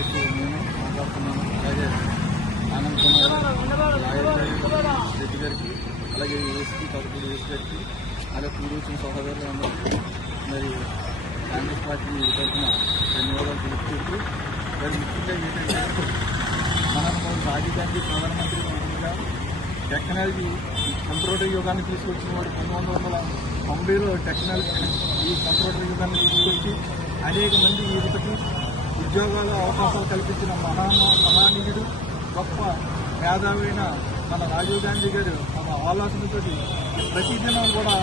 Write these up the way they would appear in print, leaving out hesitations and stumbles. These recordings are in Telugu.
చెప్పి నేను మాట్లాడుతున్నాను. అలాగే ఆనంద్ కుమార్ రెడ్డి గారికి, అలాగే ఏసీ తరపుడు ఏసీ గారికి, అలాగే కూడి వచ్చిన సహోదరులు అందరికీ మరి కాంగ్రెస్ పార్టీ తరఫున ధన్యవాదాలు తెలుపుతూ, మరి ముఖ్యంగా ఏంటంటే మన రాజీవ్ గాంధీ ప్రధానమంత్రి మంత్రిగా టెక్నాలజీ కంప్యూటర్ యుగాన్ని తీసుకొచ్చిన వాడు 1990లో టెక్నాలజీ ఈ కంప్యూటర్ యుగాన్ని తీసుకొచ్చి అనేక మంది యువతకు ఉద్యోగాల అవకాశాలు కల్పించిన మహానీయుడు, గొప్ప మేధావైన మన రాజీవ్ గాంధీ గారు తమ ఆలోచనతోటి ప్రతిదినం కూడా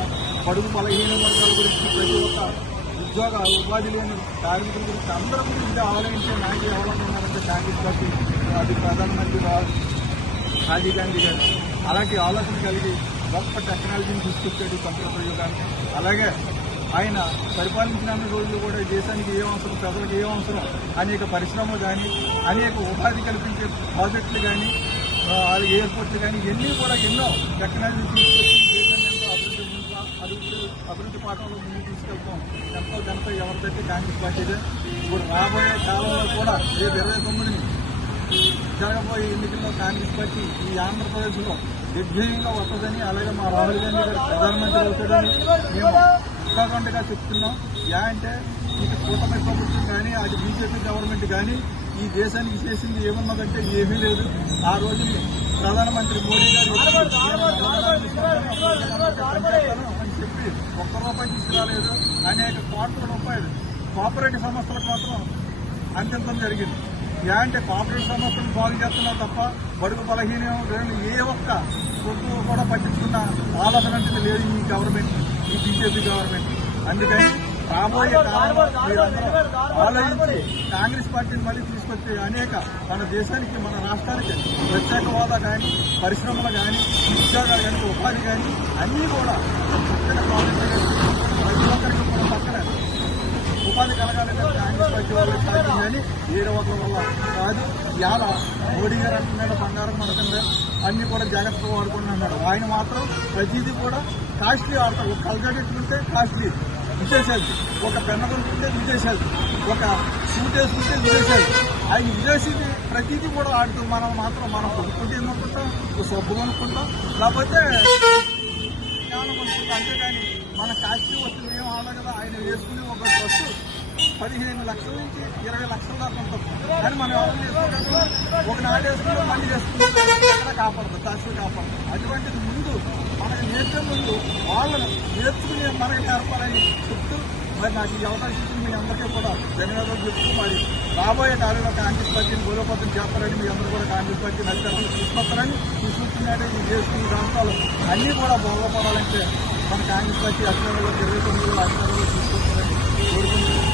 బడుగు బలహీన వర్గాల గురించి, ప్రతి ఒక్క ఉద్యోగ ఉపాధి లేని కార్మికుల గురించి అందరి గురించి ఆలోచించే నాయకులు ఎవరైనా ఉన్నారంటే కాంగ్రెస్ పార్టీ అది ప్రధానమంత్రి రాజీవ్ గాంధీ గారు. అలాంటి ఆలోచన కలిగి గొప్ప టెక్నాలజీని తీసుకొచ్చాడు కంప్యూటర్ యుగాన్ని. అలాగే ఆయన పరిపాలించిన అన్ని రోజులు కూడా దేశానికి ఏ అవసరం, ప్రజలకు ఏ అవసరం, అనేక పరిశ్రమలు కానీ, అనేక ఉపాధి కల్పించే ప్రాజెక్టులు కానీ, ఎయిర్పోర్ట్లు కానీ, ఇవన్నీ కూడా ఎన్నో టెక్నాలజీ తీసుకొచ్చి దేశాన్ని ఎంతో అభివృద్ధి పాఠంలో ముందుకు తీసుకెళ్తాం. ఎంతో ఘనత ఎవరిదైతే కాంగ్రెస్ పార్టీదే. ఇప్పుడు రాబోయే కాలంలో కూడా రేపు 29 జరగబోయే ఎన్నికల్లో కాంగ్రెస్ పార్టీ ఈ ఆంధ్రప్రదేశ్లో దిగ్విజయంగా వస్తుందని, అలాగే మా రాహుల్ గాంధీ గారు ప్రధానమంత్రి అవుతాడని మేము ఉత్సాహంగా చెప్తున్నాం. అంటే ఇటు కూటమి ప్రభుత్వం కానీ, అది బీజేపీ గవర్నమెంట్ కానీ ఈ దేశానికి చేసింది ఏమున్నదంటే ఏమీ లేదు. ఆ రోజుని ప్రధానమంత్రి మోడీ గారు అని చెప్పి ₹1 తీసుకురాలేదు. అనేక కోట్ల రూపాయలు కోఆపరేటివ్ సంస్థల కోసం అందించడం జరిగింది. అంటే కోఆపరేటివ్ సంస్థలు బాగు చేస్తున్నారు తప్ప బడుగు బలహీనం ఏ ఒక్క సొత్తు కూడా పట్టించుకున్న ఆలోచన అంటే లేదు ఈ గవర్నమెంట్, ఈ బీజేపీ గవర్నమెంట్. అందుకని రాబోయే కాలంలో ఆలోచించి కాంగ్రెస్ పార్టీని మళ్ళీ తీసుకొచ్చి అనేక మన దేశానికి, మన రాష్ట్రానికి ప్రత్యేక హోదా కానీ, పరిశ్రమలు కానీ, ఉద్యోగాలు కానీ, ఉపాధి కానీ అన్నీ కూడా చక్కని ప్రాజెక్టులు కానీ ప్రతి ఒక్కరికి కూడా చక్కన ఉపాధి కలగాలంటే కాంగ్రెస్ పార్టీ వాళ్ళకి సాధ్యం. వేరే ఒకరి వల్ల కాదు. ఇవాళ మోడీ గారు అంటున్నాడు బంగారం మనకంటే అన్ని కూడా జాగ్రత్తగా వాడుకుంటున్నాడు. ఆయన మాత్రం ప్రతిదీ కూడా కాస్ట్లీ ఆడతాడు. ఒక కలగట్టుకుంటే కాస్ట్లీ విదేశాలు, ఒక పెన్న కొనుక్కుంటే విదేశాలు, ఒక సూట్ వేసుకుంటే విదేశాలు. ఆయన విదేశీది ప్రతిదీ కూడా ఆడుతూ మనం మాత్రం మనం కొనుక్కుంటే ఏమనుకుంటాం, సబ్బు కొనుక్కుంటాం, లేకపోతే జ్ఞానం కొనుక్కుంటాం. అంతేగాని మన కాస్ట్లీ వస్తువులు ఏం ఆడాలి కదా. ఆయన వేసుకుని ఒక డ్రస్సు 15 లక్షల నుంచి 20 లక్షల దాకా ఉంటాం. కానీ మనం ఎవరు వేసుకోవడం ఒక నాడు వేసుకుంటే మళ్ళీ వేసుకుంటే కాపాడదు, కాస్ట్లీ కాపాడదు. అటువంటిది ముందు మనకి నేర్చే ముందు వాళ్ళని నేర్చుకుని మనకి నేర్పాలని చెప్తూ మరి నాకు ఈ అవకాశం ఇచ్చింది మీ అందరికీ కూడా ధన్యవాదాలు చెప్తూ, మరి రాబోయే కాలంలో కాంగ్రెస్ పార్టీని బలోపేతం చేస్తారని, మీ అందరూ కూడా కాంగ్రెస్ పార్టీని అధికారులు తీసుకొస్తున్నాడే ఈ దేశం ఈ ప్రాంతాలు అన్నీ కూడా బాగుపడాలంటే మన కాంగ్రెస్ పార్టీ అధికారంలో 29 అధికారంలో తీసుకొస్తారని కోరుకుంటున్నాను.